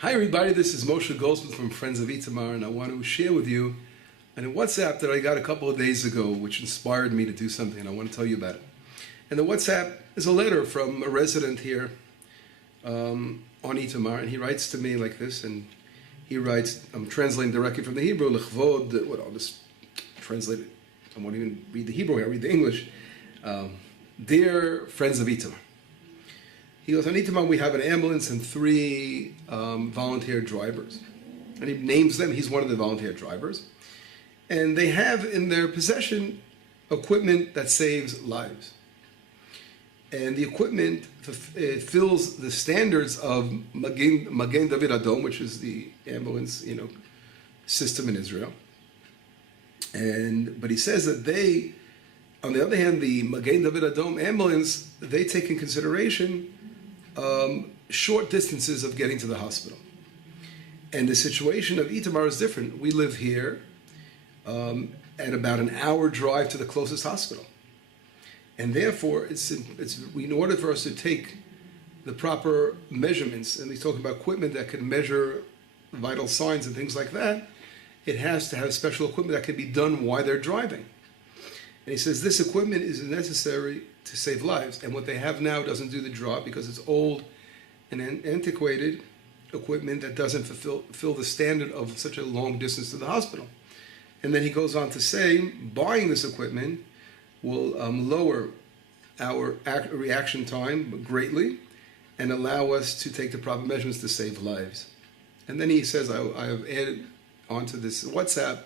Hi everybody, this is Moshe Goldsmith from Friends of Itamar, and I want to share with you a WhatsApp that I got a couple of days ago which inspired me to do something, and I want to tell you about it. And the WhatsApp is a letter from a resident here on Itamar, and he writes to me like this, and he writes, I'm translating directly from the Hebrew, L'chvod, well, I'll just translate it. I won't even read the Hebrew, I'll read the English. Dear Friends of Itamar, he goes, on Itamar we have an ambulance and 3 volunteer drivers. And he names them, he's one of the volunteer drivers. And they have in their possession equipment that saves lives. And the equipment fills the standards of Magen David Adom, which is the ambulance, system in Israel. But he says that they, on the other hand, the Magen David Adom ambulance, they take in consideration short distances of getting to the hospital. And the situation of Itamar is different. We live here at about an hour drive to the closest hospital. And therefore, in order for us to take the proper measurements, and he's talking about equipment that can measure vital signs and things like that, it has to have special equipment that can be done while they're driving. And he says this equipment is necessary to save lives, and what they have now doesn't do the job because it's old and antiquated equipment that doesn't fulfill the standard of such a long distance to the hospital. And then he goes on to say, buying this equipment will lower our reaction time greatly and allow us to take the proper measurements to save lives. And then he says, I have added onto this WhatsApp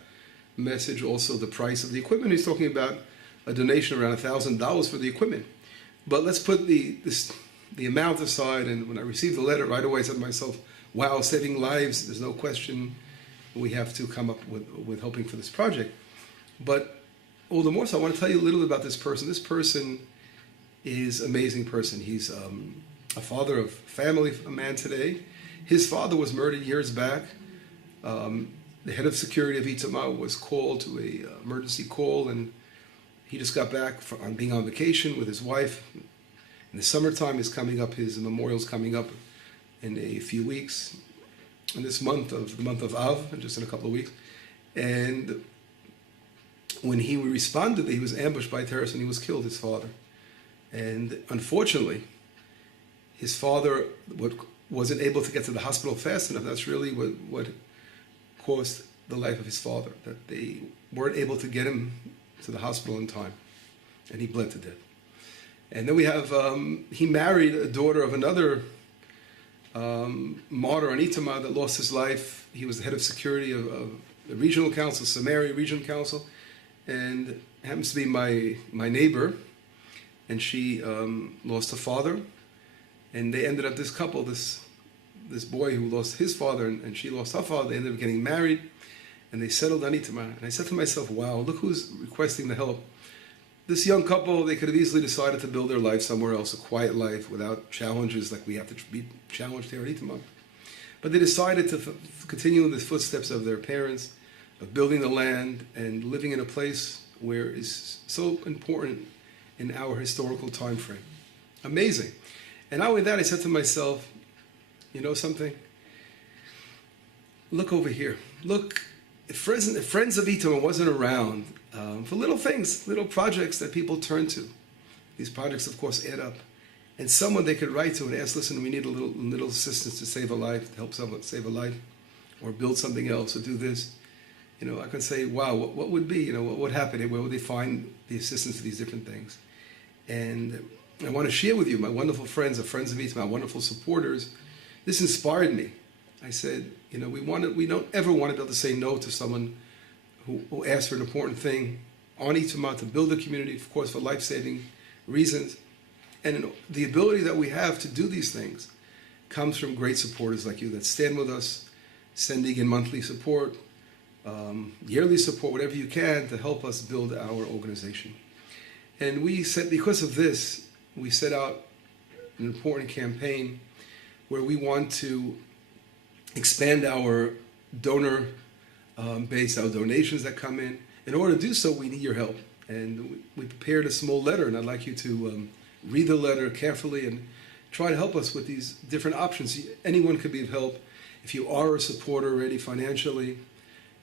message also the price of the equipment. He's talking about a donation around $1,000 for the equipment. But let's put the amount aside, and when I received the letter right away I said to myself, wow, saving lives, there's no question we have to come up with helping for this project. But all the more so, I want to tell you a little bit about this person. This person is an amazing person. He's a father of family, a man today. His father was murdered years back. The head of security of Itamar was called to an emergency call, and he just got back on being on vacation with his wife. In the summertime is coming up, his memorial's coming up in a few weeks, in this month of the month of Av, just in a couple of weeks. And when he responded, he was ambushed by terrorists and he was killed, his father. And unfortunately, his father wasn't able to get to the hospital fast enough. That's really what caused the life of his father, that they weren't able to get him to the hospital in time, and he bled to death. And then we have, he married a daughter of another martyr on Itamar that lost his life. He was the head of security of the regional council, Samaria Regional Council, and happens to be my neighbor, and she lost her father, and they ended up, this couple, this boy who lost his father and she lost her father, they ended up getting married, and they settled on Itamar. And I said to myself, wow, look who's requesting the help. This young couple, they could have easily decided to build their life somewhere else, a quiet life without challenges like we have to be challenged here at Itamar. But they decided to continue in the footsteps of their parents, of building the land and living in a place where is so important in our historical time frame. Amazing. And not only that, I said to myself, you know something? Look over here. Look, if Friends of Itamar wasn't around for little things, little projects that people turn to. These projects, of course, add up. And someone they could write to and ask, listen, we need a little assistance to save a life, to help someone save a life, or build something else, or do this. I could say, wow, what would be, what would happen? Where would they find the assistance to these different things? And I want to share with you, my wonderful friends, the Friends of Itamar, my wonderful supporters. This inspired me. I said, we don't ever want to be able to say no to someone who asks for an important thing on Itamar to build a community, of course, for life-saving reasons. And the ability that we have to do these things comes from great supporters like you that stand with us, sending in monthly support, yearly support, whatever you can to help us build our organization. And because of this, we set out an important campaign where we want to expand our donor base, our donations that come in. In order to do so, we need your help. And we prepared a small letter, and I'd like you to read the letter carefully and try to help us with these different options. Anyone could be of help. If you are a supporter already financially,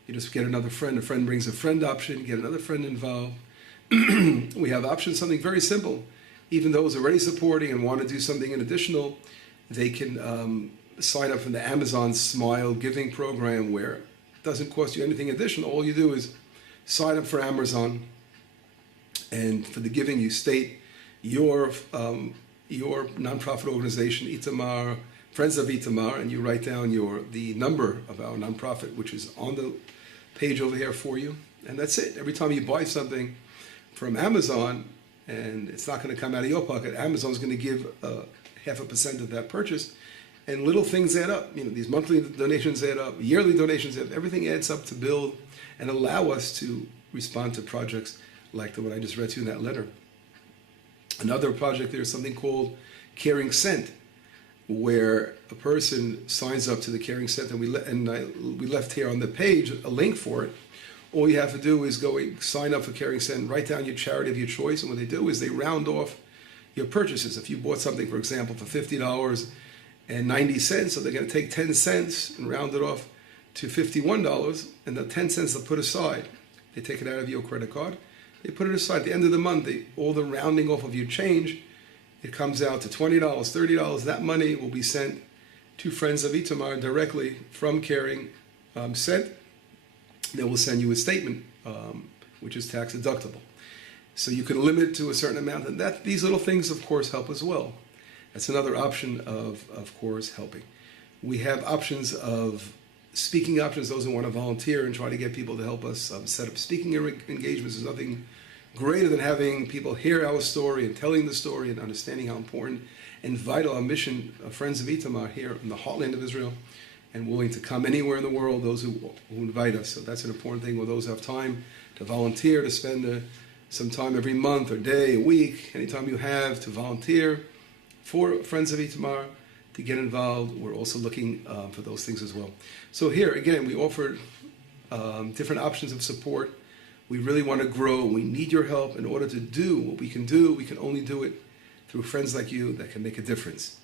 you just get another friend. A friend brings a friend option, get another friend involved. We have options, something very simple. Even those already supporting and want to do something in additional, they can sign up for the Amazon Smile Giving Program, where it doesn't cost you anything additional. All you do is sign up for Amazon, and for the giving, you state your nonprofit organization, Itamar, Friends of Itamar, and you write down the number of our nonprofit, which is on the page over here for you, and that's it. Every time you buy something from Amazon, and it's not going to come out of your pocket, Amazon's going to give 0.5% of that purchase, and little things add up. These monthly donations add up, yearly donations add up, everything adds up to build and allow us to respond to projects like the one I just read to you in that letter. Another project, there's something called Caring Cent, where a person signs up to the Caring Cent, and we left here on the page a link for it. All you have to do is go sign up for Caring Cent, write down your charity of your choice, and what they do is they round off your purchases. If you bought something, for example, for $50.90, so they're going to take 10 cents and round it off to $51, and the 10 cents they'll put aside. They take it out of your credit card. They put it aside. At the end of the month, all the rounding off of your change, it comes out to $20, $30. That money will be sent to Friends of Itamar directly from Caring Cent. They will send you a statement, which is tax deductible. So you can limit to a certain amount, and these little things, of course, help as well. That's another option of course, helping. We have options of speaking options, those who want to volunteer and try to get people to help us set up speaking engagements. There's nothing greater than having people hear our story and telling the story and understanding how important and vital our mission of Friends of Itamar here in the heartland of Israel, and willing to come anywhere in the world, those who invite us. So that's an important thing, where those who have time to volunteer, to spend some time every month or day, a week, anytime you have to volunteer for Friends of Itamar, to get involved. We're also looking for those things as well. So here, again, we offered different options of support. We really want to grow. We need your help. In order to do what we can do, we can only do it through friends like you that can make a difference.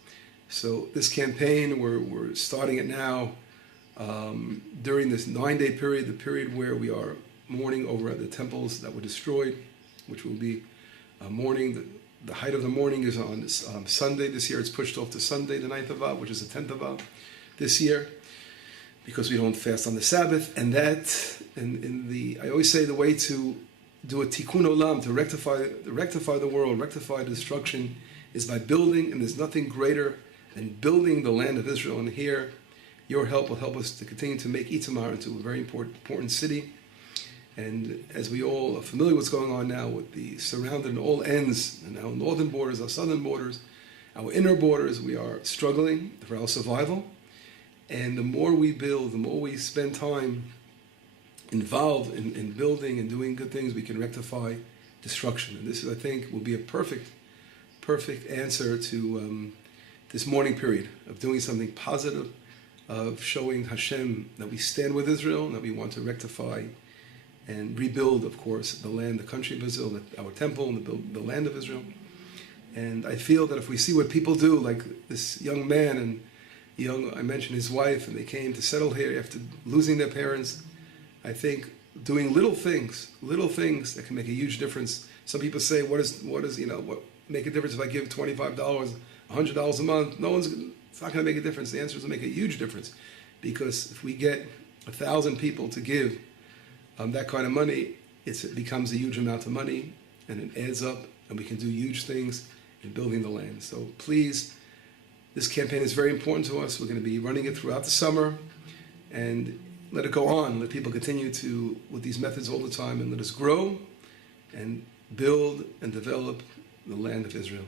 So this campaign, we're starting it now during this 9-day period, the period where we are mourning over the temples that were destroyed, which will be mourning. The height of the mourning is on Sunday. This year it's pushed off to Sunday, the 9th of Av, which is the 10th of Av this year, because we don't fast on the Sabbath. And that, I always say the way to do a tikkun olam, to rectify the world, rectify destruction, is by building, and there's nothing greater than building the land of Israel. And here, your help will help us to continue to make Itamar into a very important city. And as we all are familiar with what's going on now with the surrounded all ends, and our northern borders, our southern borders, our inner borders, we are struggling for our survival. And the more we build, the more we spend time involved in building and doing good things, we can rectify destruction. And this, I think, will be a perfect answer to this mourning period of doing something positive, of showing Hashem that we stand with Israel and that we want to rectify and rebuild, of course, the land, the country of Israel, our temple, and the land of Israel. And I feel that if we see what people do, like this young man and I mentioned his wife, and they came to settle here after losing their parents, I think doing little things that can make a huge difference. Some people say, what make a difference if I give $25, $100 a month? It's not going to make a difference. The answer is to make a huge difference, because if we get 1,000 people to give that kind of money, it becomes a huge amount of money, and it adds up, and we can do huge things in building the land. So please, this campaign is very important to us. We're going to be running it throughout the summer, and let it go on. Let people continue with these methods all the time, and let us grow and build and develop the land of Israel.